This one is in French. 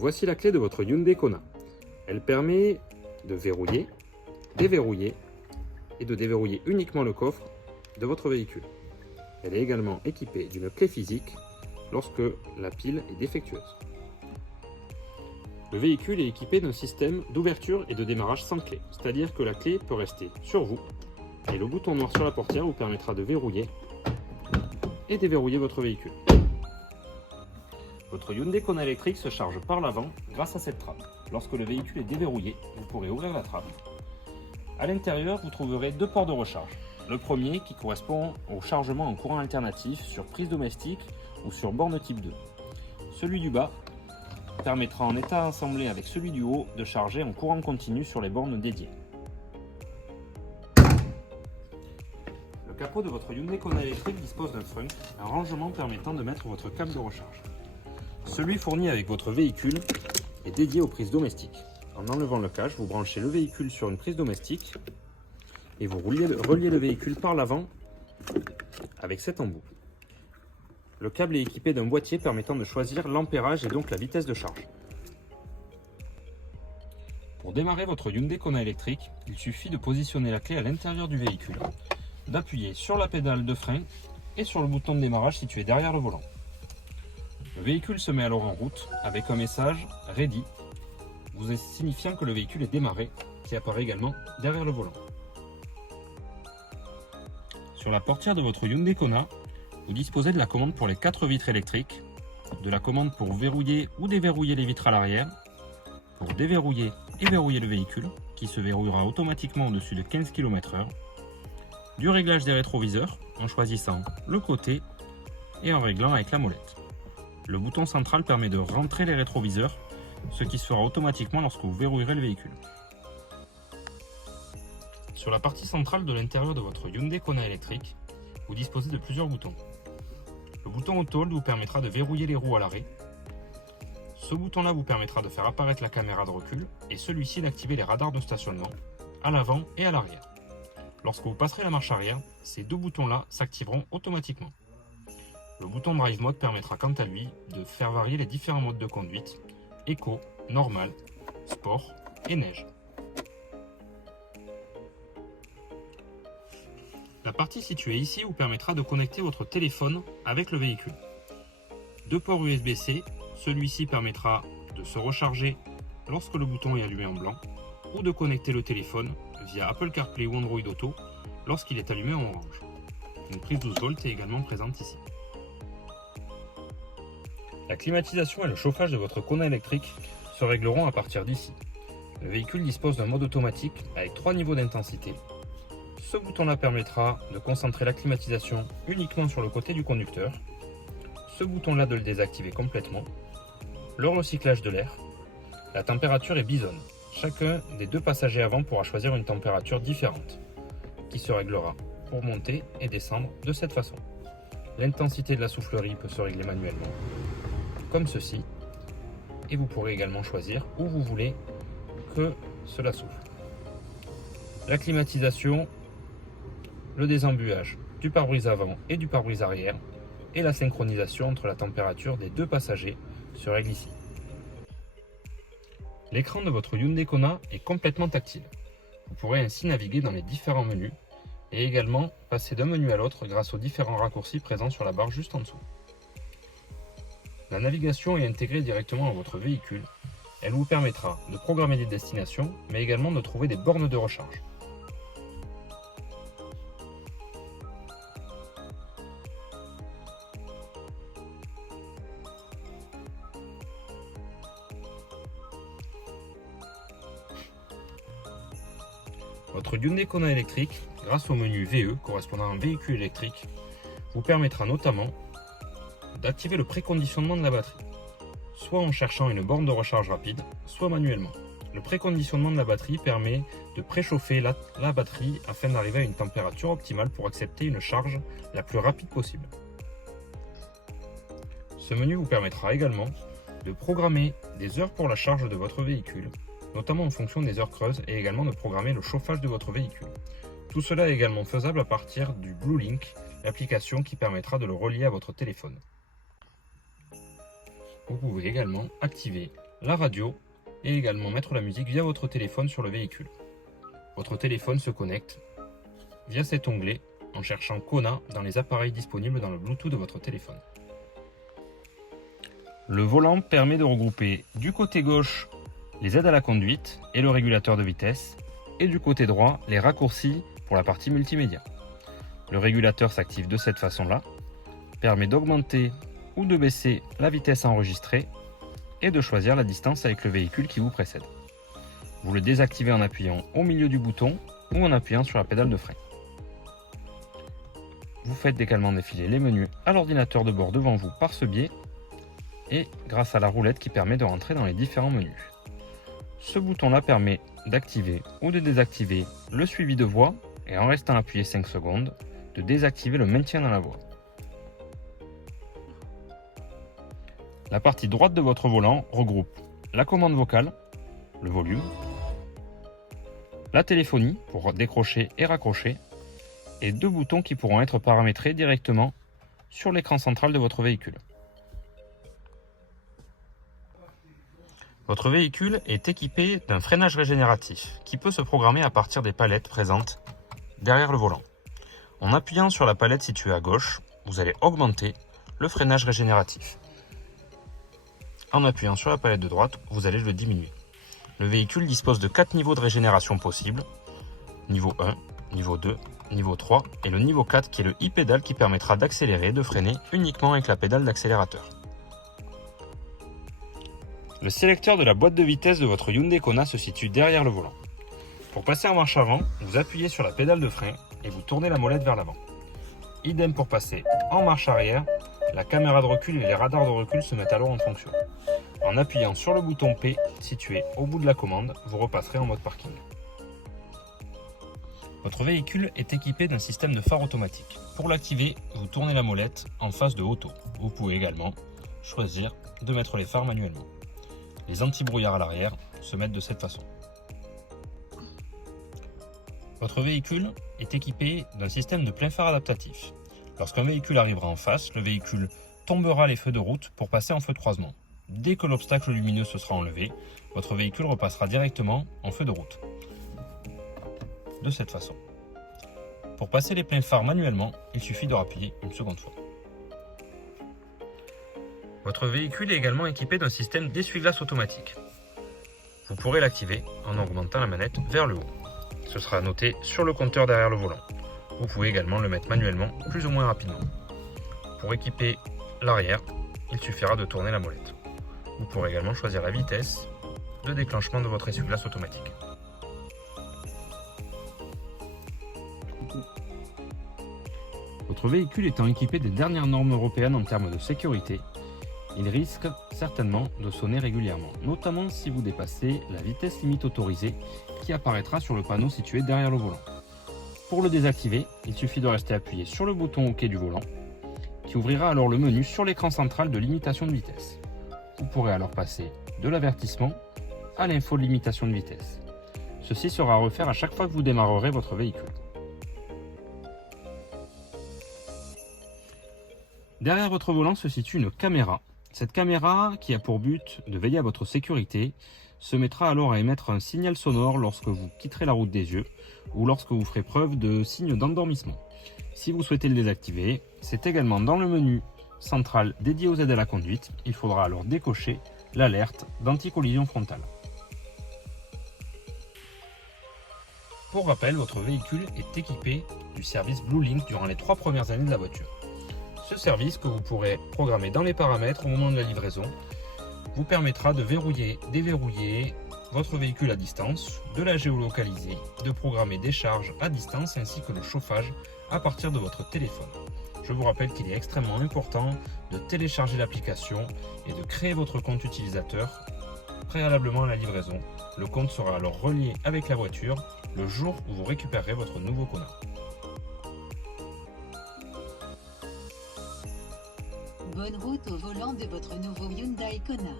Voici la clé de votre Hyundai Kona. Elle permet de verrouiller, déverrouiller et de déverrouiller uniquement le coffre de votre véhicule. Elle est également équipée d'une clé physique lorsque la pile est défectueuse. Le véhicule est équipé d'un système d'ouverture et de démarrage sans clé, c'est-à-dire que la clé peut rester sur vous et le bouton noir sur la portière vous permettra de verrouiller et déverrouiller votre véhicule. Votre Hyundai Kona électrique se charge par l'avant grâce à cette trappe. Lorsque le véhicule est déverrouillé, vous pourrez ouvrir la trappe. À l'intérieur, vous trouverez deux ports de recharge. Le premier qui correspond au chargement en courant alternatif sur prise domestique ou sur borne type 2. Celui du bas permettra en état assemblé avec celui du haut de charger en courant continu sur les bornes dédiées. Le capot de votre Hyundai Kona électrique dispose d'un frunk, un rangement permettant de mettre votre câble de recharge. Celui fourni avec votre véhicule est dédié aux prises domestiques. En enlevant le cache, vous branchez le véhicule sur une prise domestique et vous reliez le véhicule par l'avant avec cet embout. Le câble est équipé d'un boîtier permettant de choisir l'ampérage et donc la vitesse de charge. Pour démarrer votre Hyundai Kona électrique, il suffit de positionner la clé à l'intérieur du véhicule, d'appuyer sur la pédale de frein et sur le bouton de démarrage situé derrière le volant. Le véhicule se met alors en route avec un message « Ready » vous signifiant que le véhicule est démarré, qui apparaît également derrière le volant. Sur la portière de votre Hyundai Kona, vous disposez de la commande pour les 4 vitres électriques, de la commande pour verrouiller ou déverrouiller les vitres à l'arrière, pour déverrouiller et verrouiller le véhicule, qui se verrouillera automatiquement au-dessus de 15 km/h, du réglage des rétroviseurs en choisissant le côté et en réglant avec la molette. Le bouton central permet de rentrer les rétroviseurs, ce qui se fera automatiquement lorsque vous verrouillerez le véhicule. Sur la partie centrale de l'intérieur de votre Hyundai Kona électrique, vous disposez de plusieurs boutons. Le bouton Auto Hold vous permettra de verrouiller les roues à l'arrêt. Ce bouton-là vous permettra de faire apparaître la caméra de recul et celui-ci d'activer les radars de stationnement à l'avant et à l'arrière. Lorsque vous passerez la marche arrière, ces deux boutons-là s'activeront automatiquement. Le bouton Drive Mode permettra quant à lui de faire varier les différents modes de conduite, éco, normal, sport et neige. La partie située ici vous permettra de connecter votre téléphone avec le véhicule. Deux ports USB-C, celui-ci permettra de se recharger lorsque le bouton est allumé en blanc ou de connecter le téléphone via Apple CarPlay ou Android Auto lorsqu'il est allumé en orange. Une prise 12 volts est également présente ici. La climatisation et le chauffage de votre Kona électrique se régleront à partir d'ici. Le véhicule dispose d'un mode automatique avec 3 niveaux d'intensité. Ce bouton-là permettra de concentrer la climatisation uniquement sur le côté du conducteur. Ce bouton-là de le désactiver complètement. Le recyclage de l'air. La température est bisonne. Chacun des deux passagers avant pourra choisir une température différente, qui se réglera pour monter et descendre de cette façon. L'intensité de la soufflerie peut se régler manuellement, comme ceci, et vous pourrez également choisir où vous voulez que cela souffle. La climatisation, le désembuage du pare-brise avant et du pare-brise arrière et la synchronisation entre la température des deux passagers se règle ici. L'écran de votre Hyundai Kona est complètement tactile. Vous pourrez ainsi naviguer dans les différents menus et également passer d'un menu à l'autre grâce aux différents raccourcis présents sur la barre juste en dessous. La navigation est intégrée directement dans votre véhicule. Elle vous permettra de programmer des destinations, mais également de trouver des bornes de recharge. Votre Hyundai Kona électrique, grâce au menu VE correspondant à un véhicule électrique, vous permettra notamment d'activer le préconditionnement de la batterie, soit en cherchant une borne de recharge rapide, soit manuellement. Le préconditionnement de la batterie permet de préchauffer la batterie afin d'arriver à une température optimale pour accepter une charge la plus rapide possible. Ce menu vous permettra également de programmer des heures pour la charge de votre véhicule, notamment en fonction des heures creuses, et également de programmer le chauffage de votre véhicule. Tout cela est également faisable à partir du BlueLink, l'application qui permettra de le relier à votre téléphone. Vous pouvez également activer la radio et également mettre la musique via votre téléphone sur le véhicule. Votre téléphone se connecte via cet onglet en cherchant Kona dans les appareils disponibles dans le Bluetooth de votre téléphone. Le volant permet de regrouper du côté gauche les aides à la conduite et le régulateur de vitesse et du côté droit les raccourcis pour la partie multimédia. Le régulateur s'active de cette façon-là, permet d'augmenter ou de baisser la vitesse enregistrée et de choisir la distance avec le véhicule qui vous précède. Vous le désactivez en appuyant au milieu du bouton ou en appuyant sur la pédale de frein. Vous faites également défiler les menus à l'ordinateur de bord devant vous par ce biais et grâce à la roulette qui permet de rentrer dans les différents menus. Ce bouton-là permet d'activer ou de désactiver le suivi de voix et en restant appuyé 5 secondes, de désactiver le maintien dans la voie. La partie droite de votre volant regroupe la commande vocale, le volume, la téléphonie pour décrocher et raccrocher, et 2 boutons qui pourront être paramétrés directement sur l'écran central de votre véhicule. Votre véhicule est équipé d'un freinage régénératif qui peut se programmer à partir des palettes présentes derrière le volant. En appuyant sur la palette située à gauche, vous allez augmenter le freinage régénératif. En appuyant sur la palette de droite, vous allez le diminuer. Le véhicule dispose de 4 niveaux de régénération possibles. Niveau 1, niveau 2, niveau 3 et le niveau 4 qui est le e-pédale qui permettra d'accélérer et de freiner uniquement avec la pédale d'accélérateur. Le sélecteur de la boîte de vitesse de votre Hyundai Kona se situe derrière le volant. Pour passer en marche avant, vous appuyez sur la pédale de frein et vous tournez la molette vers l'avant. Idem pour passer en marche arrière, la caméra de recul et les radars de recul se mettent alors en fonction. En appuyant sur le bouton P situé au bout de la commande, vous repasserez en mode parking. Votre véhicule est équipé d'un système de phare automatique. Pour l'activer, vous tournez la molette en phase de auto. Vous pouvez également choisir de mettre les phares manuellement. Les anti-brouillards à l'arrière se mettent de cette façon. Votre véhicule est équipé d'un système de plein phare adaptatif. Lorsqu'un véhicule arrivera en face, le véhicule tombera les feux de route pour passer en feu de croisement. Dès que l'obstacle lumineux se sera enlevé, votre véhicule repassera directement en feu de route. De cette façon. Pour passer les pleins phares manuellement, il suffit de rappuyer une seconde fois. Votre véhicule est également équipé d'un système d'essuie-glace automatique. Vous pourrez l'activer en augmentant la manette vers le haut. Ce sera noté sur le compteur derrière le volant. Vous pouvez également le mettre manuellement plus ou moins rapidement. Pour équiper l'arrière, il suffira de tourner la molette. Vous pourrez également choisir la vitesse de déclenchement de votre essuie-glace automatique. Votre véhicule étant équipé des dernières normes européennes en termes de sécurité, il risque certainement de sonner régulièrement, notamment si vous dépassez la vitesse limite autorisée qui apparaîtra sur le panneau situé derrière le volant. Pour le désactiver, il suffit de rester appuyé sur le bouton OK du volant, qui ouvrira alors le menu sur l'écran central de limitation de vitesse. Vous pourrez alors passer de l'avertissement à l'info de limitation de vitesse. Ceci sera à refaire à chaque fois que vous démarrerez votre véhicule. Derrière votre volant se situe une caméra. Cette caméra, qui a pour but de veiller à votre sécurité, se mettra alors à émettre un signal sonore lorsque vous quitterez la route des yeux ou lorsque vous ferez preuve de signes d'endormissement. Si vous souhaitez le désactiver, c'est également dans le menu central dédié aux aides à la conduite. Il faudra alors décocher l'alerte d'anti-collision frontale. Pour rappel, votre véhicule est équipé du service BlueLink durant les 3 premières années de la voiture. Ce service, que vous pourrez programmer dans les paramètres au moment de la livraison, vous permettra de verrouiller, déverrouiller votre véhicule à distance, de la géolocaliser, de programmer des charges à distance ainsi que le chauffage à partir de votre téléphone. Je vous rappelle qu'il est extrêmement important de télécharger l'application et de créer votre compte utilisateur préalablement à la livraison. Le compte sera alors relié avec la voiture le jour où vous récupérerez votre nouveau Kona. Bonne route au volant de votre nouveau Hyundai Kona.